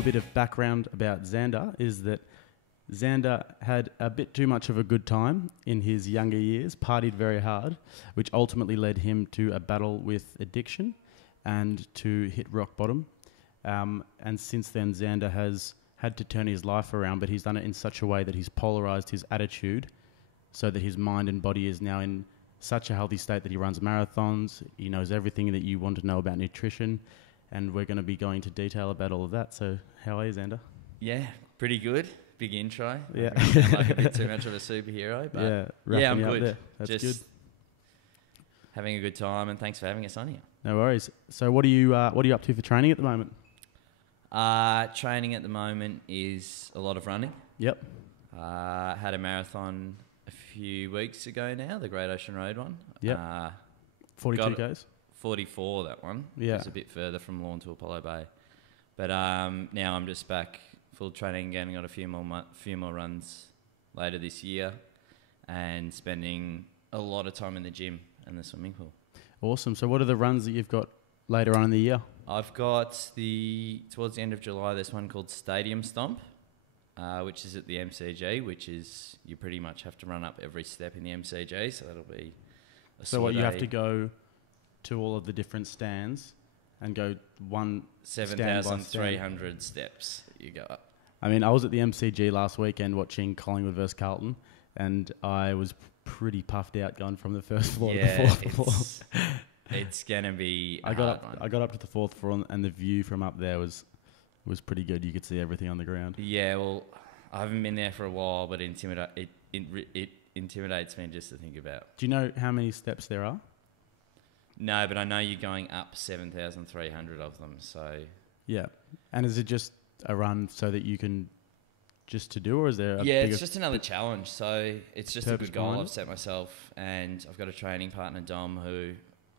little bit of background about Zander is that Zander had a bit too much of a good time in his younger years, partied very hard, which ultimately led him to a battle with addiction and to hit rock bottom. And since then, Zander has had to turn his life around, but he's done it in such a way that he's polarized his attitude so that his mind and body is now in such a healthy state that he runs marathons. He knows everything that you want to know about nutrition, and we're going to be going into detail about all of that. So how are you, Zander? Yeah, pretty good. Big intro. Yeah. I sound like a bit too much of a superhero, but yeah, I'm up good. there. That's Just good. having a good time, and thanks for having us on here. No worries. So what are you up to for training at the moment? Training at the moment is a lot of running. Yep. Had a marathon a few weeks ago now, the Great Ocean Road one. Yep. 42 Ks? 44, that one. Yeah. It's a bit further from Lawn to Apollo Bay. But now I'm just back full training again. Got a few more runs later this year, and spending a lot of time in the gym and the swimming pool. Awesome. So what are the runs that you've got later on in the year? I've got towards the end of July, there's one called Stadium Stomp, which is at the MCG, which is you pretty much have to run up every step in the MCG, so that'll be So what, you have to go to all of the different stands and go 7,300 steps that you go up. I mean, I was at the MCG last weekend watching Collingwood versus Carlton, and I was pretty puffed out going from the first floor to the fourth floor. It's gonna be. I got up to the fourth floor, and the view from up there was pretty good. You could see everything on the ground. Yeah, well, I haven't been there for a while, but it intimidates me just to think about. Do you know how many steps there are? No, but I know you're going up 7,300 of them. So yeah, and is it just a run so that you can just to do, or is there a it's just another challenge. So it's just a good goal behind? I've set myself, and I've got a training partner, Dom, who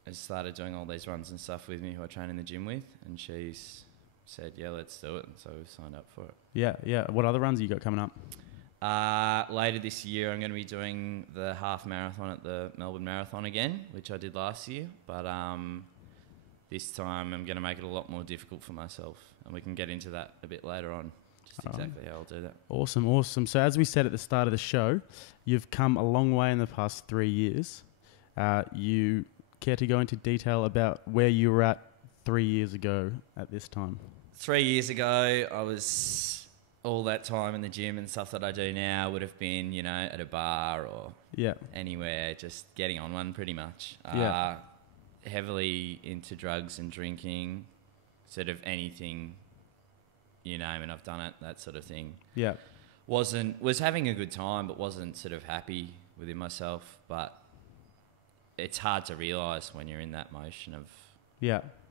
has started doing all these runs and stuff with me, who I train in the gym with, and she's said, yeah, let's do it, and so we've signed up for it. Yeah. What other runs have you got coming up? Later this year, I'm going to be doing the half marathon at the Melbourne Marathon again, which I did last year, but this time I'm going to make it a lot more difficult for myself, and we can get into that a bit later on, just exactly how I'll do that. Awesome. So as we said at the start of the show, you've come a long way in the past 3 years. You care to go into detail about where you were at 3 years ago at this time? 3 years ago, I was all that time in the gym and stuff that I do now would have been, at a bar or anywhere, just getting on one pretty much. Heavily into drugs and drinking, sort of anything, you name it, I've done it, that sort of thing. Yeah. Was having a good time, but wasn't sort of happy within myself. But it's hard to realise when you're in that motion of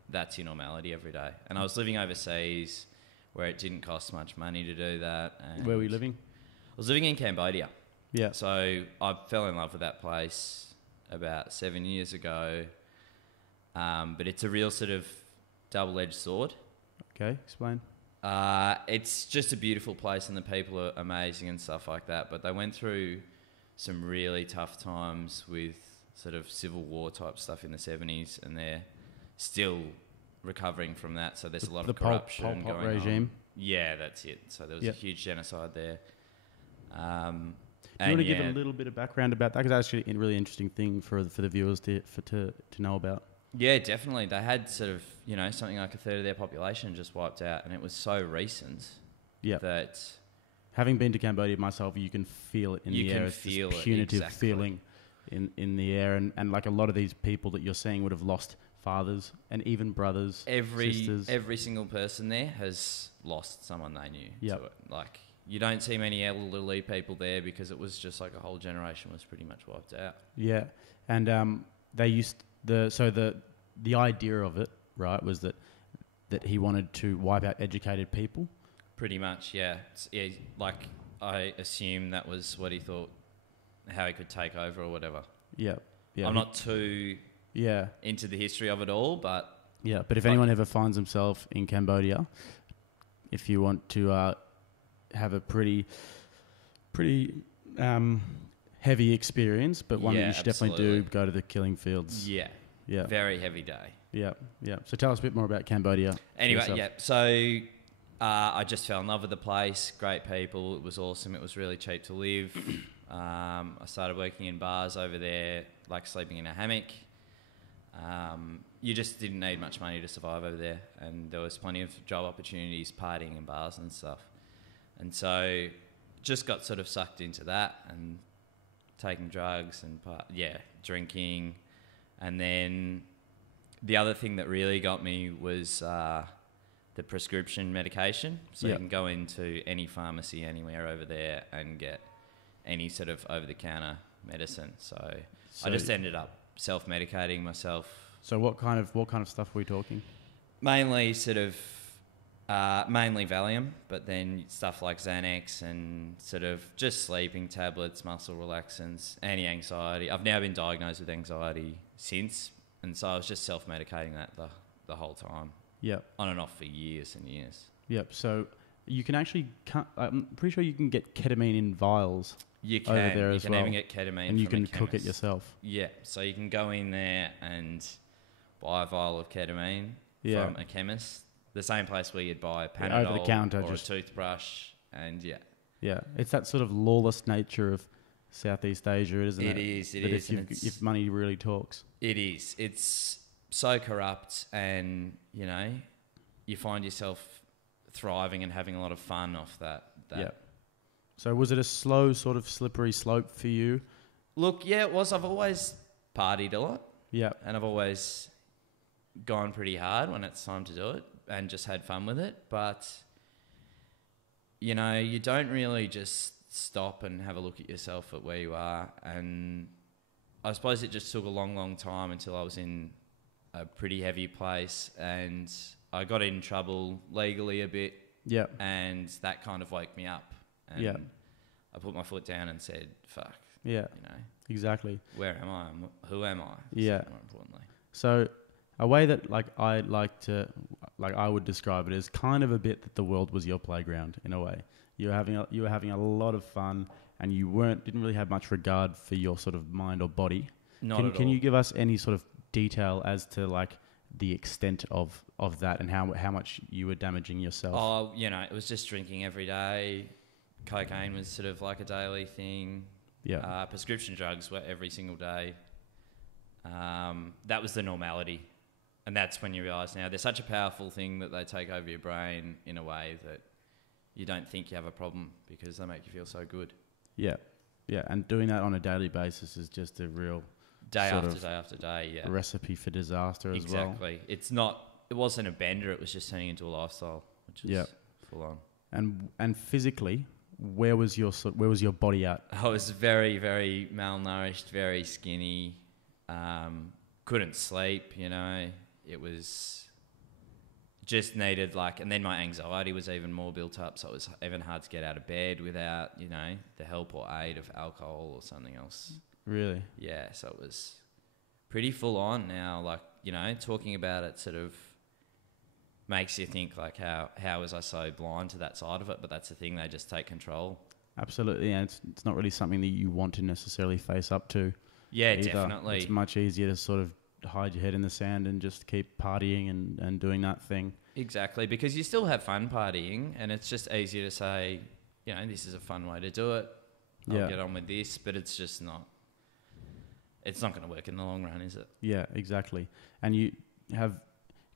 that's your normality every day. And I was living overseas where it didn't cost much money to do that. And where were you living? I was living in Cambodia. Yeah. So I fell in love with that place about 7 years ago. But it's a real sort of double-edged sword. Okay, explain. It's just a beautiful place and the people are amazing and stuff like that. But they went through some really tough times with sort of civil war type stuff in the 70s, and they're still recovering from that. So there's a lot of corruption Pol Pot going regime. on. Yeah, that's it. So there was a huge genocide there. Do you want to give a little bit of background about that? Because that's actually a really interesting thing for the viewers to know about. Yeah, definitely. They had sort of, something like a third of their population just wiped out, and it was so recent that... Having been to Cambodia myself, you can feel it in the air. It's this punitive feeling in the air, and like a lot of these people that you're seeing would have lost fathers and even brothers, sisters. Every single person there has lost someone they knew to it. Like, you don't see many elderly people there because it was just like a whole generation was pretty much wiped out. Yeah, and they used... The idea of it, right, was that he wanted to wipe out educated people. Pretty much, yeah. Like, I assume that was what he thought, how he could take over or whatever. Yeah. I'm not too into the history of it all, but... Yeah, but if anyone ever finds himself in Cambodia, if you want to have a pretty heavy experience, but one that you should definitely do, go to the killing fields. Yeah. Very heavy day. Yeah. So tell us a bit more about Cambodia. Anyway, so I just fell in love with the place. Great people. It was awesome. It was really cheap to live. I started working in bars over there, like sleeping in a hammock. You just didn't need much money to survive over there, and there was plenty of job opportunities, partying in bars and stuff. And so just got sort of sucked into that and taking drugs and drinking. And then the other thing that really got me was the prescription medication. So you can go into any pharmacy anywhere over there and get any sort of over-the-counter medicine. So I just ended up self-medicating myself. So what kind of stuff were we talking? Mainly mainly Valium, but then stuff like Xanax and sort of just sleeping tablets, muscle relaxants, anti-anxiety. I've now been diagnosed with anxiety since, and so I was just self-medicating that the whole time. Yep. On and off for years and years. Yep. So you can actually, I'm pretty sure you can get ketamine in vials. You can. Over there you as can well. even get ketamine and you from can cook it yourself. Yeah. So you can go in there and buy a vial of ketamine from a chemist. The same place where you'd buy a Panadol over the counter, or a toothbrush, and yeah, it's that sort of lawless nature of Southeast Asia, isn't it? It is. If money really talks, it is. It's so corrupt, and you find yourself thriving and having a lot of fun off that. Yeah. So was it a slow, sort of slippery slope for you? Look, yeah, it was. I've always partied a lot. Yeah. And I've always gone pretty hard when it's time to do it and just had fun with it. But, you don't really just stop and have a look at yourself at where you are. And I suppose it just took a long, long time until I was in a pretty heavy place, and I got in trouble legally a bit. Yeah. And that kind of woke me up. And I put my foot down and said, fuck. Yeah. Exactly. Where am I? Who am I? Yeah. More importantly. So a way that I would describe it is kind of a bit that the world was your playground in a way. You were having a lot of fun, and you didn't really have much regard for your sort of mind or body. Not at all. Can you give us any sort of detail as to like the extent of that and how much you were damaging yourself? Oh, it was just drinking every day. Cocaine was sort of like a daily thing. Yeah. Prescription drugs were every single day. That was the normality. And that's when you realise now they're such a powerful thing that they take over your brain in a way that you don't think you have a problem because they make you feel so good. Yeah. Yeah, and doing that on a daily basis is just a real day after day, recipe for disaster as well. Exactly. It wasn't a bender, it was just turning into a lifestyle, which was full on. And physically, where was your body at? I was very, very malnourished, very skinny. Couldn't sleep, It was just needed and then my anxiety was even more built up, so it was even hard to get out of bed without, the help or aid of alcohol or something else. Really? Yeah, so it was pretty full on now. Talking about it sort of makes you think how was I so blind to that side of it? But that's the thing, they just take control. Absolutely, and it's not really something that you want to necessarily face up to. Yeah, either. Definitely. It's much easier to sort of hide your head in the sand and just keep partying and doing that thing. Exactly, because you still have fun partying, and it's just easier to say, this is a fun way to do it. I'll get on with this, but it's just not. It's not going to work in the long run, is it? Yeah, exactly. And you have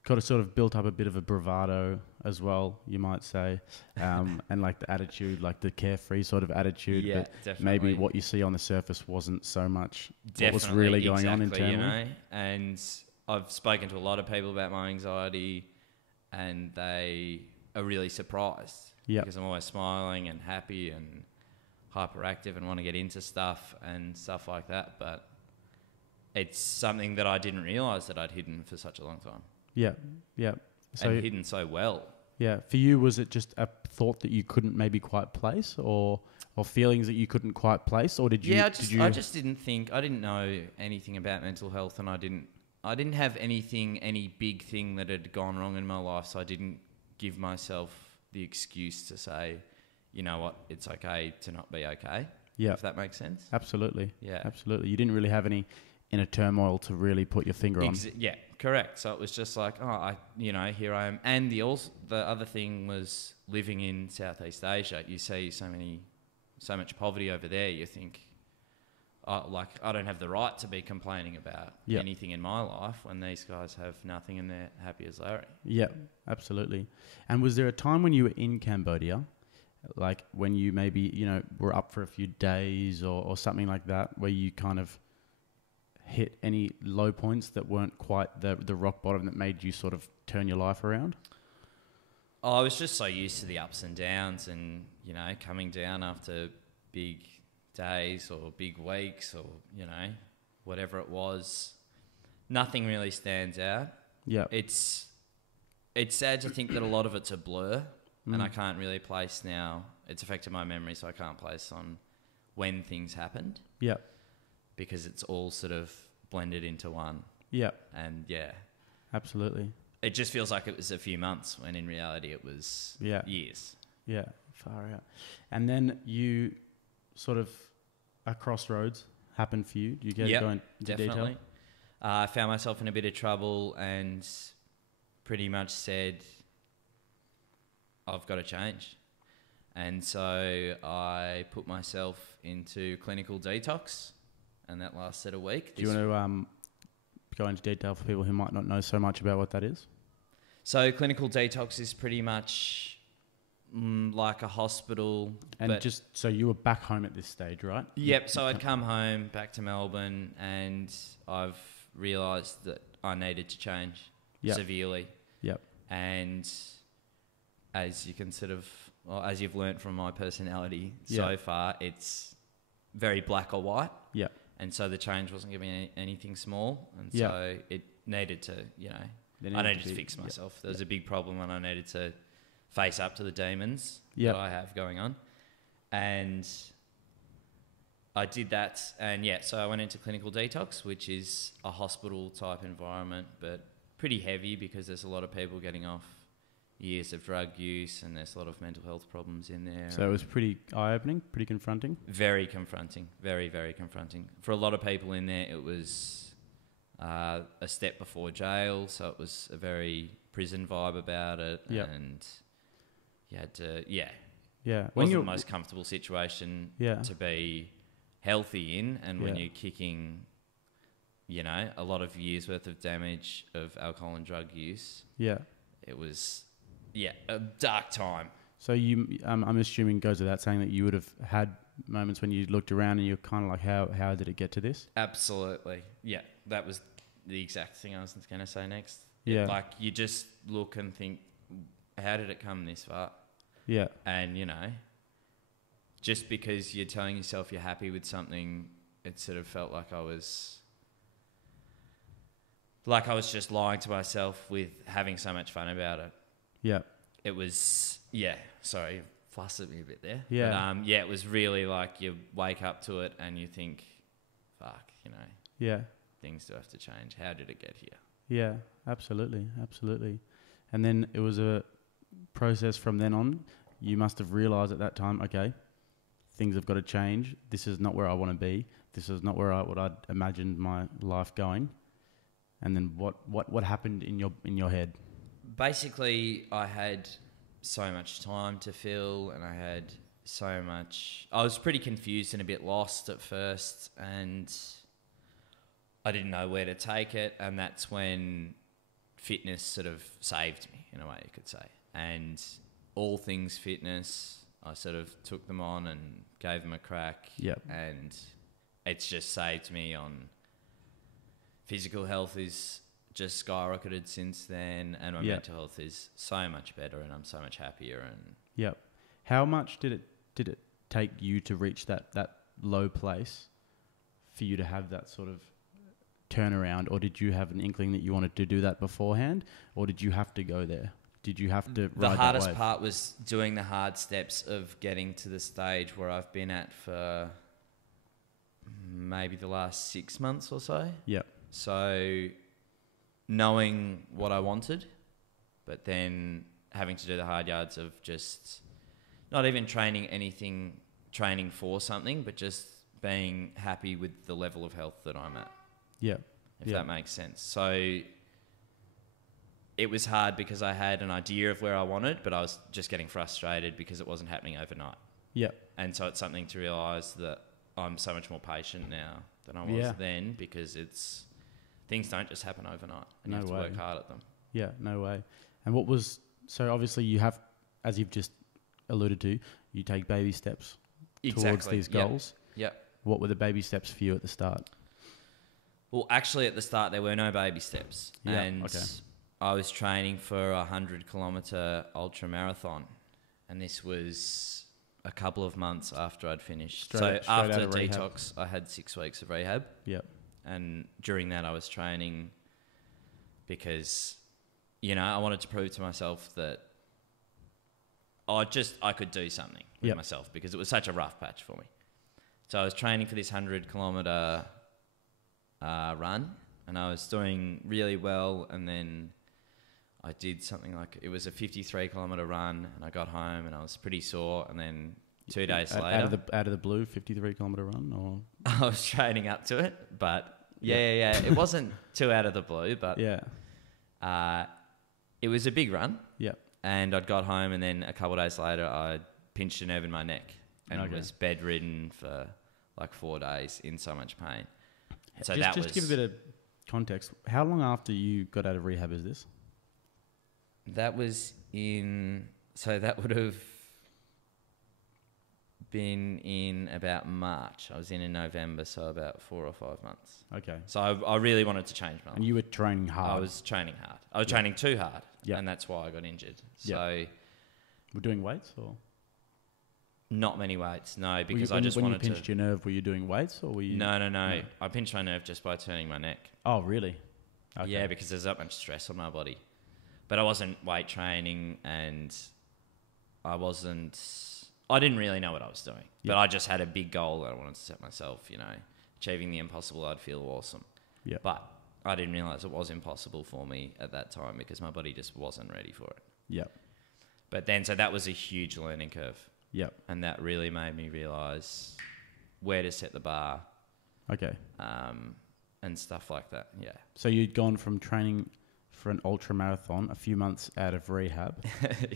got to sort of built up a bit of a bravado as well, you might say, and like the attitude, like the carefree sort of attitude. Yeah, but definitely. Maybe what you see on the surface wasn't so much what was really going on internally. And I've spoken to a lot of people about my anxiety, and they are really surprised. Yeah. Because I'm always smiling and happy and hyperactive and want to get into stuff and stuff like that. But it's something that I didn't realise that I'd hidden for such a long time. Yeah, yeah. So and hidden so well. Yeah. For you, was it just a thought that you couldn't maybe quite place, or feelings that you couldn't quite place, or did you? Yeah, I just didn't think. I didn't know anything about mental health, and I didn't have any big thing that had gone wrong in my life, so I didn't give myself the excuse to say, you know what, it's okay to not be okay. Yeah. If that makes sense. Absolutely. Yeah. Absolutely. You didn't really have any in a turmoil to really put your finger on. Yeah, correct. So it was just like, here I am. And the other thing was living in Southeast Asia. You see so much poverty over there. You think, I don't have the right to be complaining about anything in my life when these guys have nothing and they're happy as Larry. Yeah, absolutely. And was there a time when you were in Cambodia, like when you maybe, were up for a few days or something like that, where you kind of hit any low points that weren't quite the rock bottom that made you sort of turn your life around? I was just so used to the ups and downs and, coming down after big days or big weeks or, whatever it was. Nothing really stands out. Yeah. It's sad to think that a lot of it's a blur and I can't really place now. It's affected my memory, so I can't place on when things happened. Yeah. Because it's all sort of blended into one. Yeah. And yeah. Absolutely. It just feels like it was a few months when in reality it was years. Yeah, far out. And then you sort of a crossroads happened for you. Do you go into definitely. detail? I found myself in a bit of trouble and pretty much said, I've got to change. And so I put myself into clinical detox and that lasted a week. Do you want to go into detail for people who might not know so much about what that is? So clinical detox is pretty much like a hospital. And just so you were back home at this stage, right? Yep. So I'd come home back to Melbourne and I've realised that I needed to change severely. Yep. And as you can as you've learnt from my personality so far, it's very black or white. Yep. And so the change wasn't giving me anything small. And so it needed to, I needed to fix myself. There was a big problem and I needed to face up to the demons that I have going on. And I did that. And so I went into clinical detox, which is a hospital type environment, but pretty heavy because there's a lot of people getting off years of drug use and there's a lot of mental health problems in there. So it was pretty eye-opening, pretty confronting? Very confronting, very, very confronting. For a lot of people in there, it was a step before jail, so it was a very prison vibe about it. Yep. And you had to, it wasn't the most comfortable situation to be healthy in, and when you're kicking, a lot of years worth of damage of alcohol and drug use, it was, a dark time. So you, I'm assuming goes without saying that you would have had moments when you looked around and you're kind of like, how did it get to this? Absolutely. Yeah, that was the exact thing I was going to say next. Yeah. Like you just look and think, how did it come this far? Yeah. And, just because you're telling yourself you're happy with something, it sort of felt like I was just lying to myself with having so much fun about it. Yeah. It was, sorry, flustered me a bit there. Yeah. But, it was really like you wake up to it and you think, fuck, things do have to change. How did it get here? Yeah, absolutely, absolutely. And then it was a process from then on. You must have realised at that time, okay, things have got to change. This is not where I want to be. This is not where I'd imagined my life going. And then what happened in your head? Basically, I had so much time to fill and I was pretty confused and a bit lost at first and I didn't know where to take it, and that's when fitness sort of saved me, in a way you could say. And all things fitness, I sort of took them on and gave them a crack. Yep. And it's just saved me on physical health is just skyrocketed since then, and my mental health is so much better and I'm so much happier. And yep. How much did it take you to reach that low place for you to have that sort of turnaround, or did you have an inkling that you wanted to do that beforehand, or did you have to go there? Did you have to ride that wave? The hardest part was doing the hard steps of getting to the stage where I've been at for maybe the last 6 months or so. Yep. So knowing what I wanted, but then having to do the hard yards of just not even training for something, but just being happy with the level of health that I'm at. Yeah. If that makes sense. So it was hard because I had an idea of where I wanted, but I was just getting frustrated because it wasn't happening overnight. Yeah. And so it's something to realise that I'm so much more patient now than I was then, because things don't just happen overnight, and you have to work hard at them. Yeah, no way. And so obviously you have, as you've just alluded to, you take baby steps towards these goals. Yep. What were the baby steps for you at the start? Well, actually at the start there were no baby steps. Yeah, and I was training for a 100-kilometre ultra marathon, and this was a couple of months after I'd finished. Straight after detox, I had 6 weeks of rehab. Yep. And during that I was training because, I wanted to prove to myself that I could do something with myself, because it was such a rough patch for me. So I was training for this 100-kilometre run, and I was doing really well, and then I did something like, it was a 53-kilometre run, and I got home and I was pretty sore, and then 2 days later... Out of the blue, 53-kilometre run? Or I was training up to it, but yeah. It wasn't too out of the blue, but it was a big run. Yeah. And I'd got home, and then a couple of days later, I pinched a nerve in my neck and was bedridden for like 4 days in so much pain. So just to give a bit of context, how long after you got out of rehab is this? That was so that would have been in about March. I was in November, so about 4 or 5 months. Okay. So I really wanted to change my life. And you were training hard. I was training hard. I was training too hard, and that's why I got injured. So, were doing weights or? Not many weights, no, because I just wanted to... When you pinched your nerve, were you doing weights or were you... No. I pinched my nerve just by turning my neck. Oh, really? Okay. Yeah, because there's that much stress on my body. But I wasn't weight training, and I didn't really know what I was doing. But I just had a big goal that I wanted to set myself, achieving the impossible, I'd feel awesome. Yeah. But I didn't realise it was impossible for me at that time, because my body just wasn't ready for it. Yeah. But then, so that was a huge learning curve. Yep. And that really made me realise where to set the bar. Okay. And stuff like that, yeah. So you'd gone from training for an ultra marathon a few months out of rehab.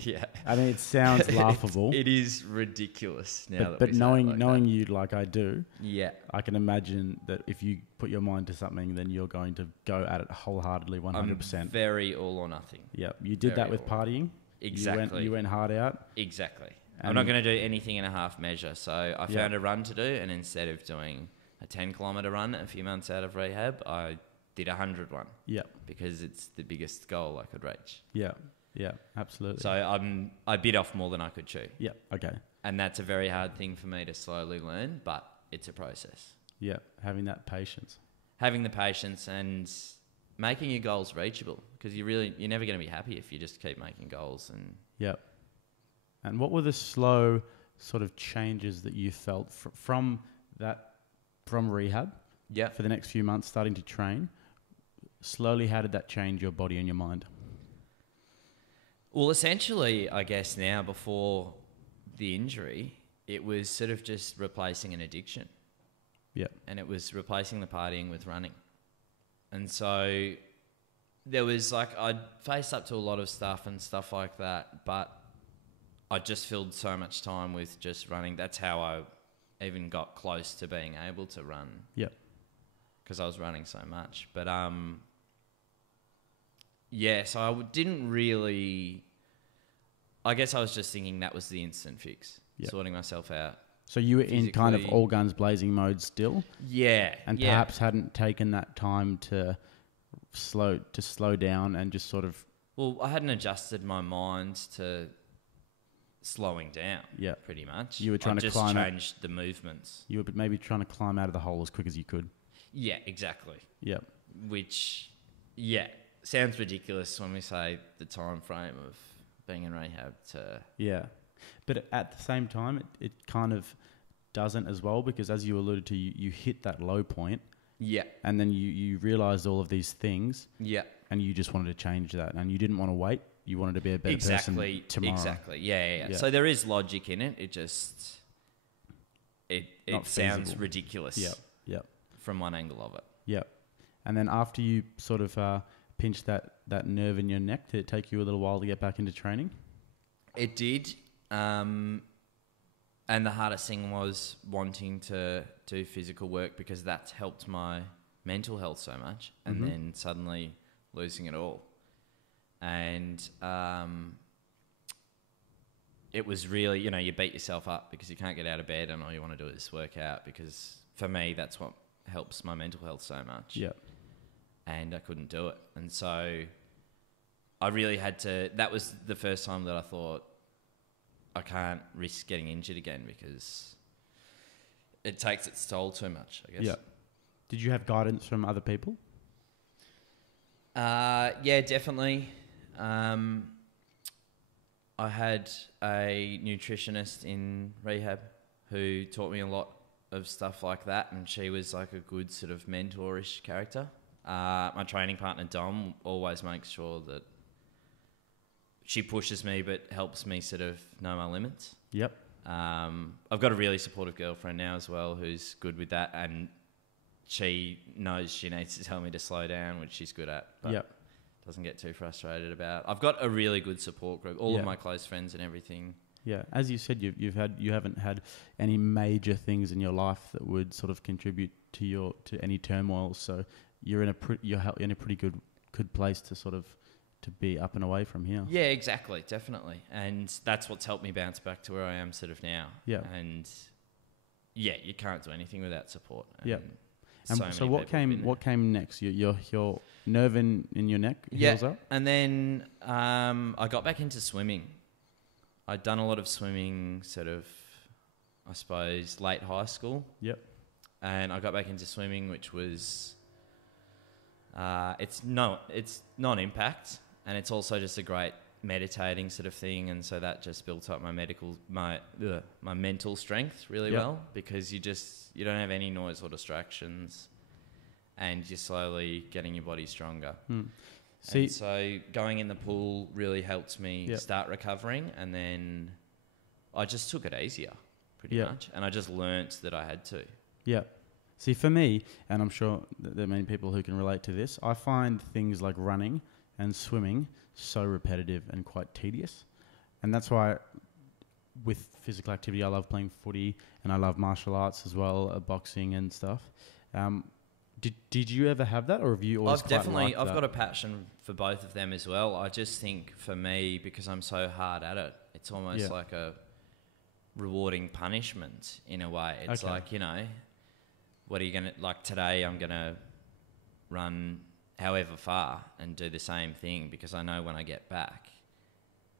Yeah. I mean, it sounds laughable. It is ridiculous now. But knowing you like I do, yeah, I can imagine that if you put your mind to something, then you're going to go at it wholeheartedly, 100%. I'm very all or nothing. Yeah. You did that with partying. Exactly. You went hard out. Exactly. I'm not going to do anything in a half measure. So I found a run to do, and instead of doing a 10-kilometre run a few months out of rehab, I did a 100 one. Yeah. Because it's the biggest goal I could reach. Yeah. Yeah, absolutely. So I bit off more than I could chew. Yeah, okay. And that's a very hard thing for me to slowly learn, but it's a process. Yeah, having that patience. Having the patience and making your goals reachable, because you're never going to be happy if you just keep making goals. And yeah. And what were the slow sort of changes that you felt from rehab? Yeah. For the next few months, starting to train. Slowly, how did that change your body and your mind? Well, essentially, I guess now, before the injury, it was sort of just replacing an addiction. Yeah. And it was replacing the partying with running. And so there was I'd faced up to a lot of stuff and stuff like that, but I just filled so much time with just running. That's how I even got close to being able to run. Yeah. Because I was running so much. But, so I didn't really... I guess I was just thinking that was the instant fix, sorting myself out. So you were in kind of all guns blazing mode still? Yeah. And perhaps hadn't taken that time to slow down and just sort of... Well, I hadn't adjusted my mind to slowing down. Yeah, pretty much. You were trying to climb. Just changed the movements. You were maybe trying to climb out of the hole as quick as you could. Yeah, exactly. Yeah. Which, sounds ridiculous when we say the time frame of being in rehab to... Yeah. But at the same time, it kind of doesn't as well, because as you alluded to, you hit that low point. Yeah. And then you realised all of these things. Yeah. And you just wanted to change that. And you didn't want to wait. You wanted to be a better person tomorrow. Exactly. Yeah. So there is logic in it. It just... It sounds ridiculous. Yeah. From one angle of it. Yeah. And then after you sort of pinched that nerve in your neck, did it take you a little while to get back into training? It did. And the hardest thing was wanting to do physical work because that's helped my mental health so much. And then suddenly losing it all. And it was really, you beat yourself up because you can't get out of bed and all you want to do is work out, because for me, that's what helps my mental health so much. Yeah. And I couldn't do it. And so I really had to, that was the first time that I thought I can't risk getting injured again because it takes its toll too much, I guess. Yeah. Did you have guidance from other people? Yeah, definitely. I had a nutritionist in rehab who taught me a lot of stuff like that, and she was like a good sort of mentor-ish character. My training partner, Dom, always makes sure that she pushes me but helps me sort of know my limits. Yep. I've got a really supportive girlfriend now as well who's good with that, and she knows she needs to tell me to slow down, which she's good at. But yep. Doesn't get too frustrated about. I've got a really good support group, all of my close friends and everything. Yeah, as you said, you haven't had any major things in your life that would sort of contribute to any turmoil. So you're in a pretty good place to sort of to be up and away from here. Yeah, exactly, definitely, and that's what's helped me bounce back to where I am sort of now. Yeah, and yeah, you can't do anything without support. Yeah. So what came next? Your nerve in your neck heals up? And then I got back into swimming. I'd done a lot of swimming sort of, I suppose, late high school. Yep. And I got back into swimming, which was, it's non-impact, and it's also just a great meditating sort of thing, and so that just built up my mental strength really well, because you don't have any noise or distractions, and you're slowly getting your body stronger. And so going in the pool really helped me start recovering, and then I just took it easier pretty much, and I just learnt that I had to. Yeah. See, for me, and I'm sure that there are many people who can relate to this, I find things like running and swimming so repetitive and quite tedious. And that's why with physical activity, I love playing footy and I love martial arts as well, boxing and stuff. Did you ever have that, or have you always I've got a passion for both of them as well. I just think for me, because I'm so hard at it, it's almost like a rewarding punishment in a way. It's like, what are you going to, like today I'm going to run however far and do the same thing, because I know when I get back,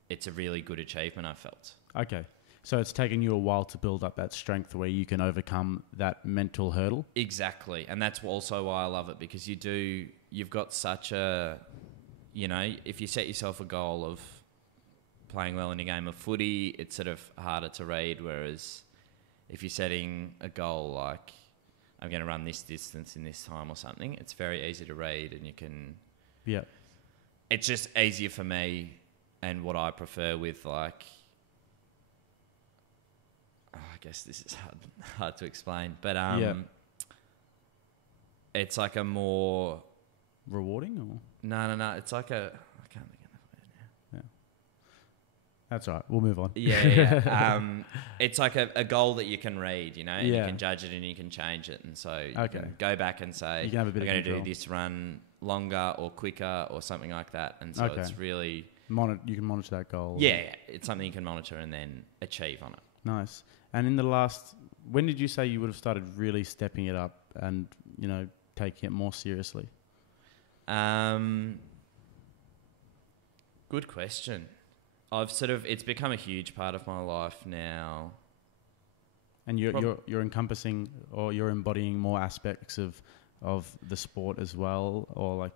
it's a really good achievement I felt. Okay. So it's taken you a while to build up that strength where you can overcome that mental hurdle? Exactly. And that's also why I love it, because you've got such a, if you set yourself a goal of playing well in a game of footy, it's sort of harder to read, whereas if you're setting a goal like, I'm going to run this distance in this time or something, it's very easy to read, and you can... Yeah. It's just easier for me, and what I prefer with like... I guess this is hard to explain, but it's like a more... Rewarding or...? No. It's like a... I can't think of the word now. Yeah. That's all right. We'll move on. Yeah. It's like a goal that you can read, and you can judge it and you can change it. And so you can go back and say, you can have a bit I'm going to do this run longer or quicker or something like that. And so it's really... you can monitor that goal. Yeah. It's something you can monitor and then achieve on it. Nice. And when did you say you would have started really stepping it up and, taking it more seriously? Good question. It's become a huge part of my life now. And you're encompassing, or you're embodying more aspects of the sport as well, or like...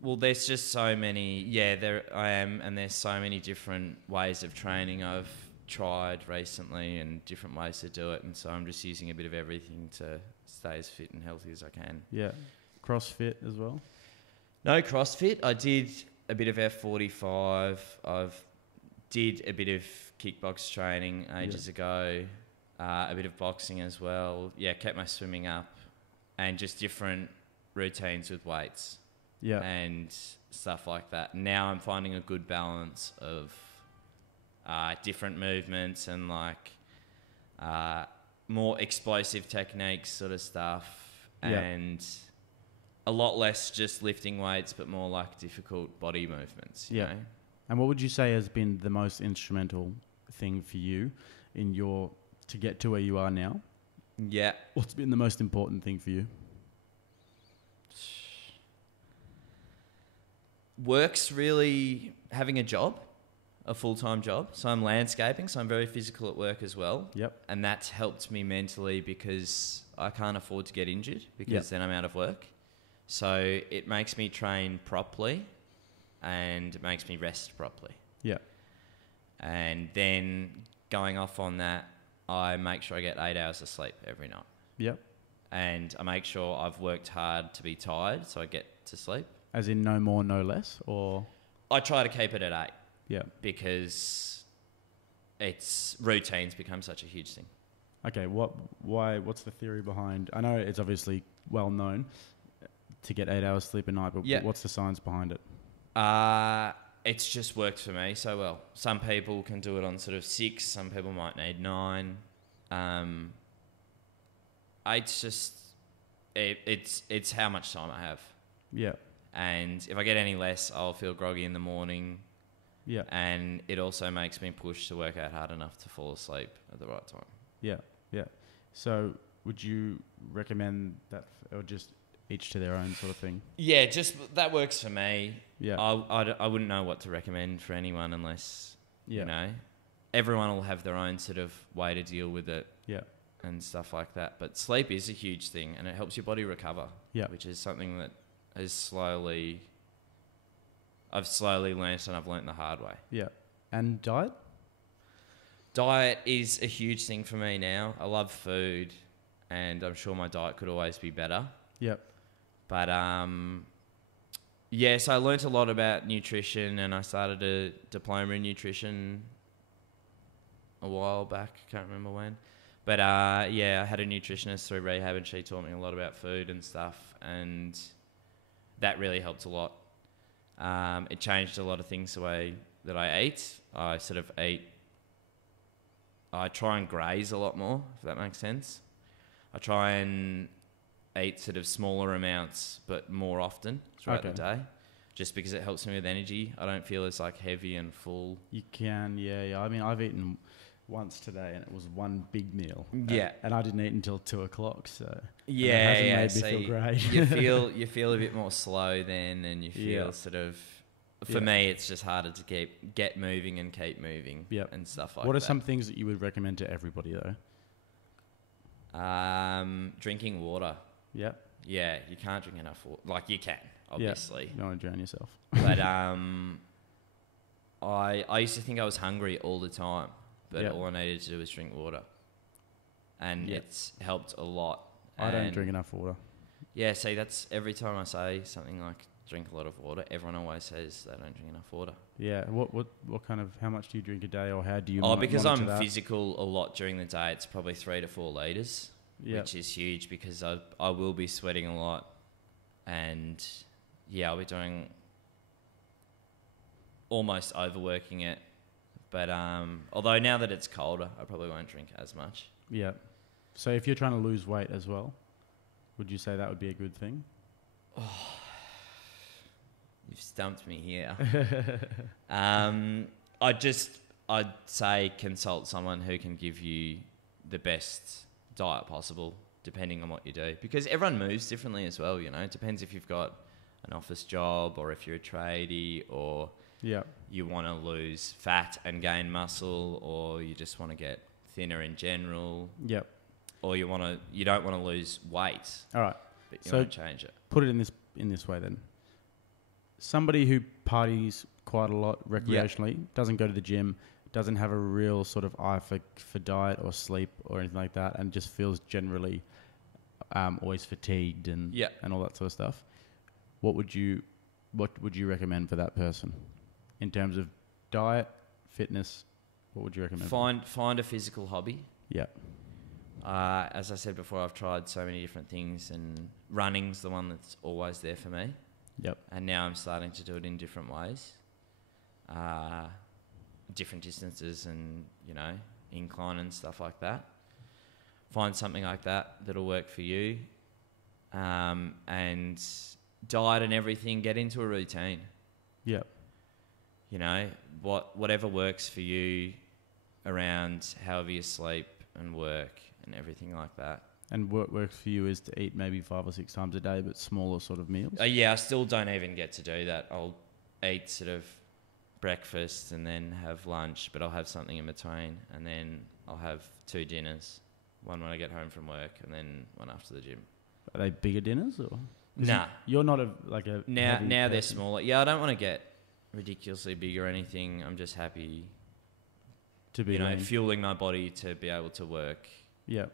Well, there's just so many... Yeah, there I am, and there's so many different ways of training I've tried recently and different ways to do it, and so I'm just using a bit of everything to stay as fit and healthy as I can. Yeah. CrossFit as well? No CrossFit. I did a bit of F45. I've did a bit of kickbox training ages ago, a bit of boxing as well. Yeah, kept my swimming up, and just different routines with weights. Yeah. And stuff like that. Now I'm finding a good balance of different movements and like more explosive techniques sort of stuff, and a lot less just lifting weights, but more like difficult body movements. You know? And what would you say has been the most instrumental thing for you to get to where you are now? Yeah. What's been the most important thing for you? Work's really having a job, a full-time job. So I'm landscaping, so I'm very physical at work as well. Yep. And that's helped me mentally because I can't afford to get injured because then I'm out of work. So it makes me train properly and it makes me rest properly. Yeah. And then going off on that, I make sure I get 8 hours of sleep every night. Yep. And I make sure I've worked hard to be tired so I get to sleep. As in no more, no less, or? I try to keep it at 8. Yeah. Because routines become such a huge thing. Okay, what's the theory behind, I know it's obviously well known to get 8 hours sleep a night, but what's the science behind it? It's just worked for me so well. Some people can do it on sort of 6, some people might need 9. It's just, it's how much time I have. Yeah. And if I get any less, I'll feel groggy in the morning. Yeah. And it also makes me push to work out hard enough to fall asleep at the right time. Yeah, yeah. So would you recommend that, or just each to their own sort of thing? Yeah, just that works for me. Yeah. I wouldn't know what to recommend for anyone unless, you know, everyone will have their own sort of way to deal with it. Yeah. And stuff like that. But sleep is a huge thing and it helps your body recover. Yeah. Which is something that I've slowly learnt, and I've learnt the hard way. Yeah. And diet? Diet is a huge thing for me now. I love food, and I'm sure my diet could always be better. Yep. But, so I learnt a lot about nutrition, and I started a diploma in nutrition a while back. Can't remember when. But, I had a nutritionist through rehab, and she taught me a lot about food and stuff, and that really helped a lot. It changed a lot of things the way that I eat. I try and graze a lot more, if that makes sense. I try and eat sort of smaller amounts, but more often throughout the day, just because it helps me with energy. I don't feel as like heavy and full. You can, yeah. I mean, I've eaten once today, and it was one big meal. Yeah. And I didn't eat until 2 o'clock, so it hasn't made me feel great. you feel a bit more slow then, and you feel sort of. For me, it's just harder to get moving and keep moving and stuff like that. What are some things that you would recommend to everybody, though? Drinking water. Yeah. Yeah, you can't drink enough water. Like, you can, obviously. You don't want to drown yourself. But I used to think I was hungry all the time, but all I needed to do was drink water. And it's helped a lot. I don't drink enough water. Yeah, see, that's every time I say something like, drink a lot of water, everyone always says they don't drink enough water. Yeah. What kind of, how much do you drink a day, or how do you because I'm physical a lot during the day, it's probably 3 to 4 litres, which is huge because I will be sweating a lot, and I'll be doing almost overworking it. But although now that it's colder, I probably won't drink as much. Yeah. So if you're trying to lose weight as well, would you say that would be a good thing? You've stumped me here. I'd say consult someone who can give you the best diet possible, depending on what you do. Because everyone moves differently as well, you know. It depends if you've got an office job, or if you're a tradie, or you want to lose fat and gain muscle, or you just want to get thinner in general. Yep. Or you don't want to lose weight. All right. But you want to change it. Put it in this way then. Somebody who parties quite a lot recreationally, doesn't go to the gym, doesn't have a real sort of eye for diet or sleep or anything like that, and just feels generally always fatigued and all that sort of stuff. What would you recommend for that person in terms of diet, fitness? What would you recommend? Find a physical hobby. Yeah. As I said before, I've tried so many different things, and running's the one that's always there for me. Yep. And now I'm starting to do it in different ways, different distances, and incline and stuff like that. Find something like that'll work for you, and diet and everything. Get into a routine. Yep. Whatever works for you around however you sleep and work and everything like that. And what works for you is to eat maybe 5 or 6 times a day, but smaller sort of meals? Yeah, I still don't even get to do that. I'll eat sort of breakfast and then have lunch, but I'll have something in between, and then I'll have 2 dinners. One when I get home from work, and then one after the gym. Are they bigger dinners, or? Nah. You're not a Now they're person. Smaller. Yeah, I don't want to get ridiculously big or anything. I'm just happy to be fueling my body to be able to work. Yep.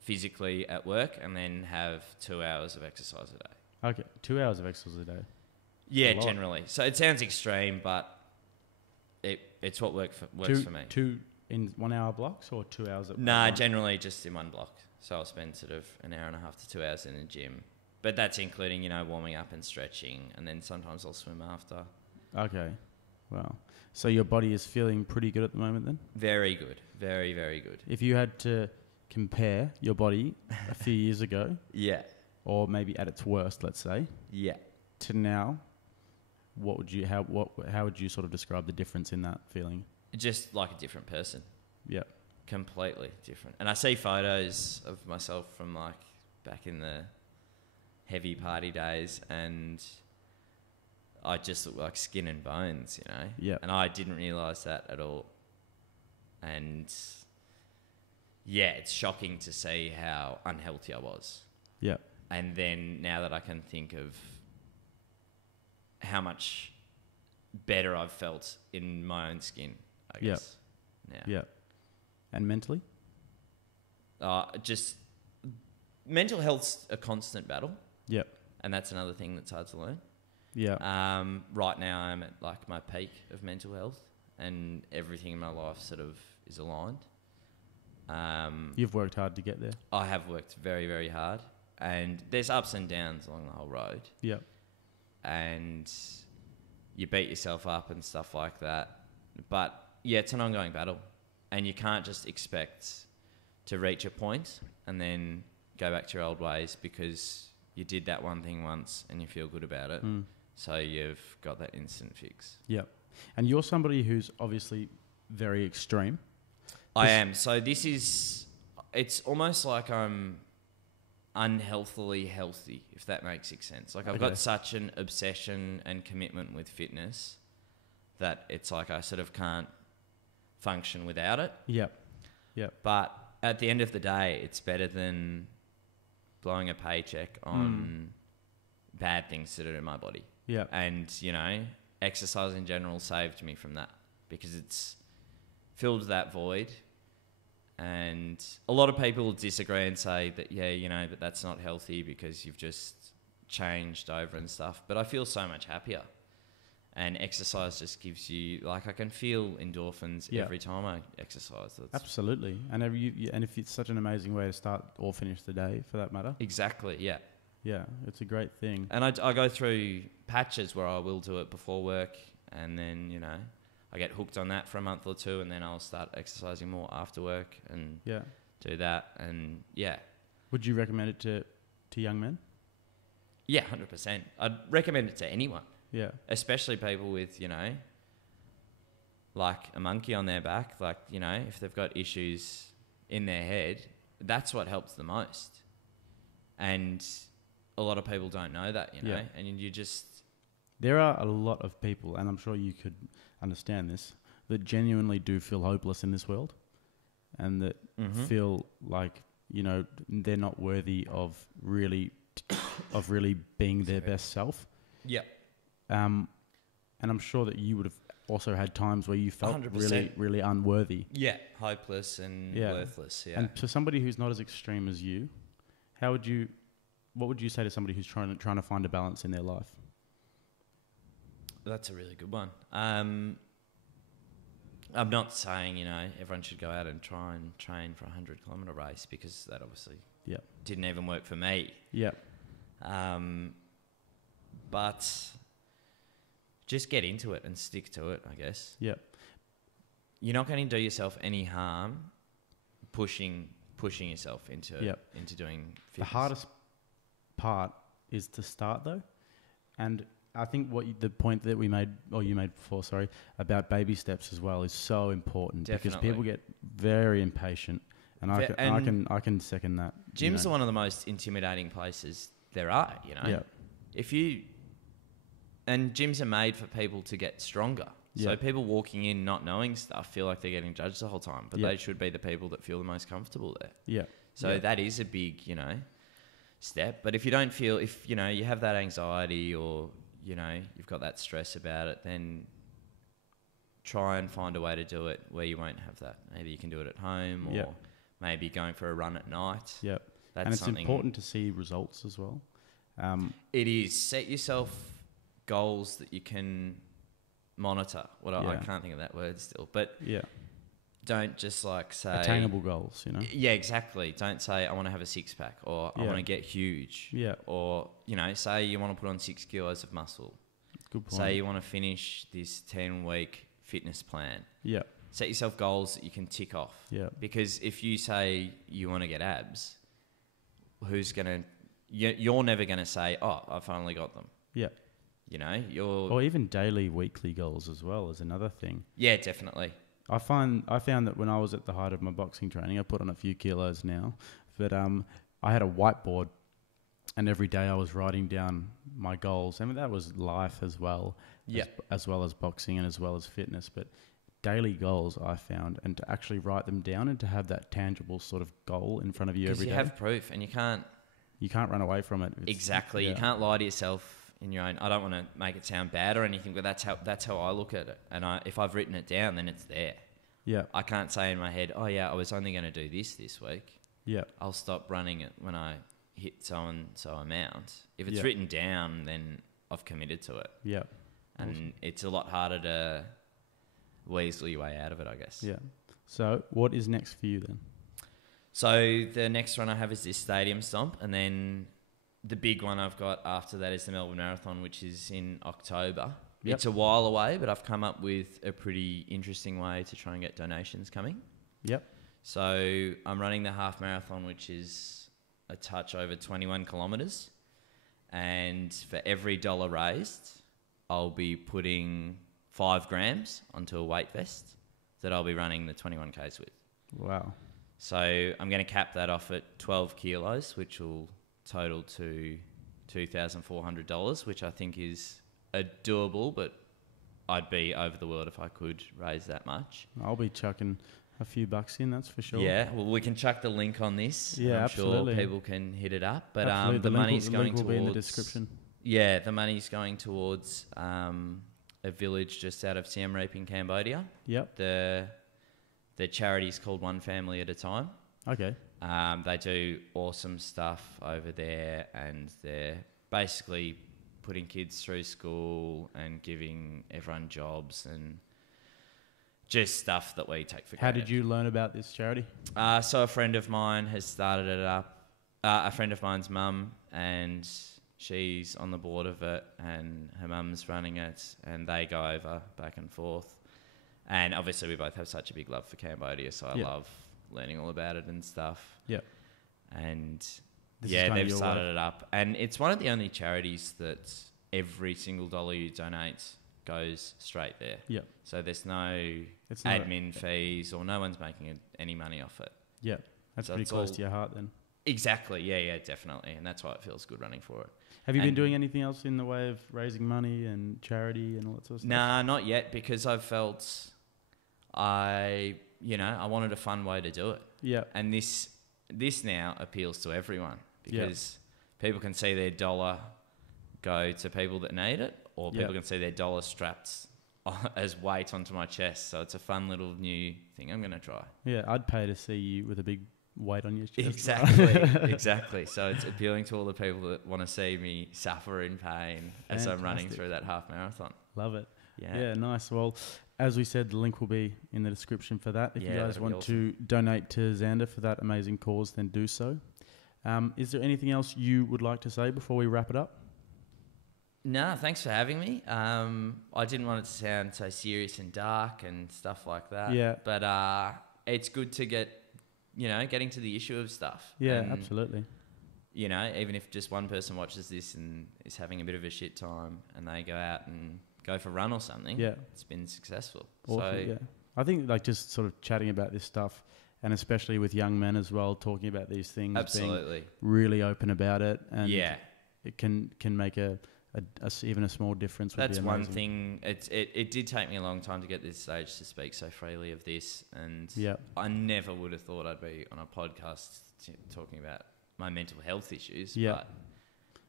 Physically at work, and then have 2 hours of exercise a day. Okay, 2 hours of exercise a day. Yeah, generally. So it sounds extreme, but it's what works for me. 2 in 1 hour blocks, or 2 hours at Nah, generally just in one block. So I'll spend sort of an hour and a half to 2 hours in the gym. But that's including, warming up and stretching, and then sometimes I'll swim after. Okay. Wow. So your body is feeling pretty good at the moment then? Very good. Very, very good. If you had to compare your body a few years ago, yeah, or maybe at its worst, let's say, yeah, to now, how would you sort of describe the difference in that feeling? Just like a different person. Yeah. Completely different. And I see photos of myself from like back in the heavy party days, and I just look like skin and bones, Yeah. And I didn't realise that at all. And yeah, it's shocking to see how unhealthy I was. Yeah. And then now that I can think of how much better I've felt in my own skin, I guess. Now. Yeah. And mentally? Just mental health's a constant battle. Yep. And that's another thing that's hard to learn. Yeah. Right now I'm at like my peak of mental health, and everything in my life sort of is aligned. You've worked hard to get there. I have worked very, very hard, and there's ups and downs along the whole road. Yep. And you beat yourself up and stuff like that. But yeah, it's an ongoing battle, and you can't just expect to reach a point and then go back to your old ways because you did that one thing once and you feel good about it. So you've got that instant fix. Yep. And you're somebody who's obviously very extreme. I am. So it's almost like I'm unhealthily healthy, if that makes sense. Like I've got such an obsession and commitment with fitness that it's like I sort of can't function without it. Yep. Yep. But at the end of the day, it's better than blowing a paycheck on bad things to do to my body. Yeah. And, exercise in general saved me from that because it's filled that void. And a lot of people disagree and say that, but that's not healthy because you've just changed over and stuff. But I feel so much happier. And exercise just gives you, I can feel endorphins every time I exercise. Absolutely. And and if it's such an amazing way to start or finish the day, for that matter. Exactly, yeah. Yeah, it's a great thing. And I go through patches where I will do it before work, and then, I get hooked on that for a month or two, and then I'll start exercising more after work and do that. And, yeah. Would you recommend it to young men? Yeah, 100%. I'd recommend it to anyone. Yeah. Especially people with, like a monkey on their back, if they've got issues in their head, that's what helps the most. And a lot of people don't know that, and you just... There are a lot of people, and I'm sure you could understand this, that genuinely do feel hopeless in this world and that feel like, they're not worthy of really being their best self. Yeah. And I'm sure that you would have also had times where you felt 100%. Really, really unworthy. Yeah, hopeless and worthless. Yeah. And to somebody who's not as extreme as you, what would you say to somebody who's trying to find a balance in their life? That's a really good one. I'm not saying, everyone should go out and try and train for a 100-kilometre race, because that obviously didn't even work for me. Yeah. But just get into it and stick to it, I guess. Yeah. You're not going to do yourself any harm pushing yourself into doing fitness. The hardest part is to start, though. And I think the point that you made before, about baby steps as well is so important. Definitely. Because people get very impatient, and I can second that. Gyms are one of the most intimidating places there are. Yeah. And gyms are made for people to get stronger. So people walking in not knowing stuff feel like they're getting judged the whole time, but they should be the people that feel the most comfortable there. Yeah. So that is a big, step. But if you don't feel, you have that anxiety, or, you've got that stress about it, then try and find a way to do it where you won't have that. Maybe you can do it at home, or maybe going for a run at night. Yeah. And it's important to see results as well. It is. Set yourself goals that you can monitor. I can't think of that word still, but don't just say attainable goals. Yeah, exactly. Don't say I want to have a 6-pack, or I want to get huge. Yeah. Or say you want to put on 6 kilos of muscle. Good point. Say you want to finish this 10-week fitness plan. Yeah. Set yourself goals that you can tick off. Yeah. Because if you say you want to get abs, you're never going to say, oh, I finally got them. Yeah. Or even daily, weekly goals as well is another thing. Yeah, definitely. I found that when I was at the height of my boxing training, I put on a few kilos now, but I had a whiteboard, and every day I was writing down my goals. I mean, that was life as well, as well as boxing and as well as fitness. But daily goals I found, and to actually write them down and to have that tangible sort of goal in front of you every day. Because you have proof, and you can't run away from it. Exactly. You can't lie to yourself in your own. I don't want to make it sound bad or anything, but that's how I look at it. And if I've written it down, then it's there. Yeah. I can't say in my head, oh yeah, I was only going to do this week. Yeah. I'll stop running it when I hit so and so amount. If it's written down, then I've committed to it. Yeah. And it's a lot harder to weasel your way out of it, I guess. Yeah. So what is next for you then? So the next run I have is this stadium stomp, and then the big one I've got after that is the Melbourne Marathon, which is in October. Yep. It's a while away, but I've come up with a pretty interesting way to try and get donations coming. Yep. So I'm running the half marathon, which is a touch over 21 kilometres. And for every $1 raised, I'll be putting 5 grams onto a weight vest that I'll be running the 21Ks with. Wow. So I'm going to cap that off at 12 kilos, which will total to $2,400, which I think is doable, but I'd be over the world if I could raise that much. I'll be chucking a few bucks in, that's for sure. Yeah, well, we can chuck the link on this. Yeah, I'm absolutely. sure people can hit it up. But the money's going towards... be in the description. Yeah, the money's going towards a village just out of Siem Reap in Cambodia. Yep. The charity's called One Family at a Time. Okay. They do awesome stuff over there, and they're basically putting kids through school and giving everyone jobs and just stuff that we take for granted. How did you learn about this charity? So a friend of mine has started it up. A friend of mine's mum, and she's on the board of it, and her mum's running it, and they go over back and forth. And obviously we both have such a big love for Cambodia, so I love learning all about it and stuff. Yeah. And they've started it up. And it's one of the only charities that every single dollar you donate goes straight there. Yeah. So there's no admin fees, or no one's making any money off it. Yeah. That's pretty close to your heart then. Exactly. Yeah, definitely. And that's why it feels good running for it. Have you been doing anything else in the way of raising money and charity and all that sort of stuff? Nah, not yet, because I've felt I wanted a fun way to do it. Yeah. And this now appeals to everyone, because people can see their dollar go to people that need it, or people can see their dollar strapped as weight onto my chest. So it's a fun little new thing I'm going to try. Yeah, I'd pay to see you with a big weight on your chest. Exactly. So it's appealing to all the people that want to see me suffer in pain as I'm running through that half marathon. Love it. Yeah, nice. Well, as we said, the link will be in the description for that. If you guys want to donate to Zander for that amazing cause, then do so. Is there anything else you would like to say before we wrap it up? No, thanks for having me. I didn't want it to sound so serious and dark and stuff like that. Yeah. But it's good to getting to the issue of stuff. Yeah, absolutely. Even if just one person watches this and is having a bit of a shit time and they go out and go for a run or something, it's been successful. Awesome, yeah. I think just sort of chatting about this stuff, and especially with young men as well, talking about these things, absolutely, being really open about it, and it can make even a small difference. That's one thing. It did take me a long time to get this stage to speak so freely of this, and I never would have thought I'd be on a podcast talking about my mental health issues. But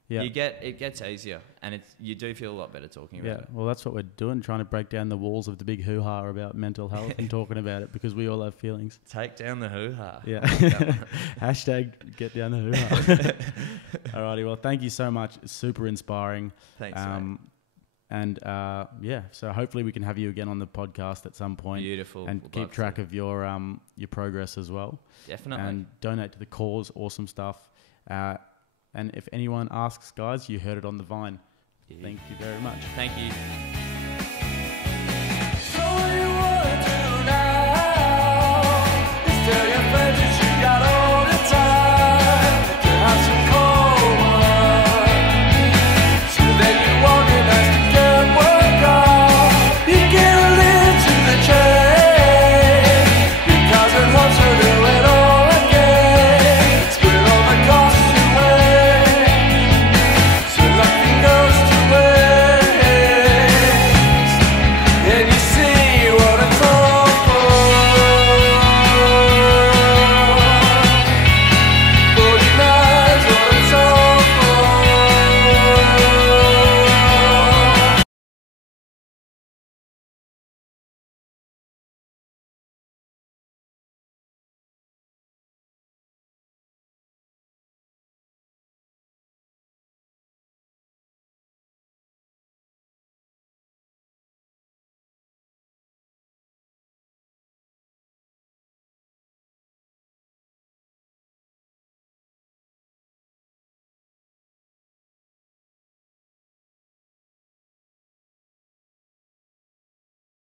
it gets easier, and you do feel a lot better talking about it. Well, that's what we're doing, trying to break down the walls of the big hoo-ha about mental health and talking about it, because we all have feelings. Take down the hoo-ha. Yeah. Hashtag get down the hoo-ha. Alrighty, well, thank you so much. It's super inspiring. Thanks, mate. And so hopefully we can have you again on the podcast at some point. Beautiful. And keep track of your progress as well. Definitely. And donate to the cause. Awesome stuff. And if anyone asks, guys, you heard it on the Vine. Thank you very much. Thank you.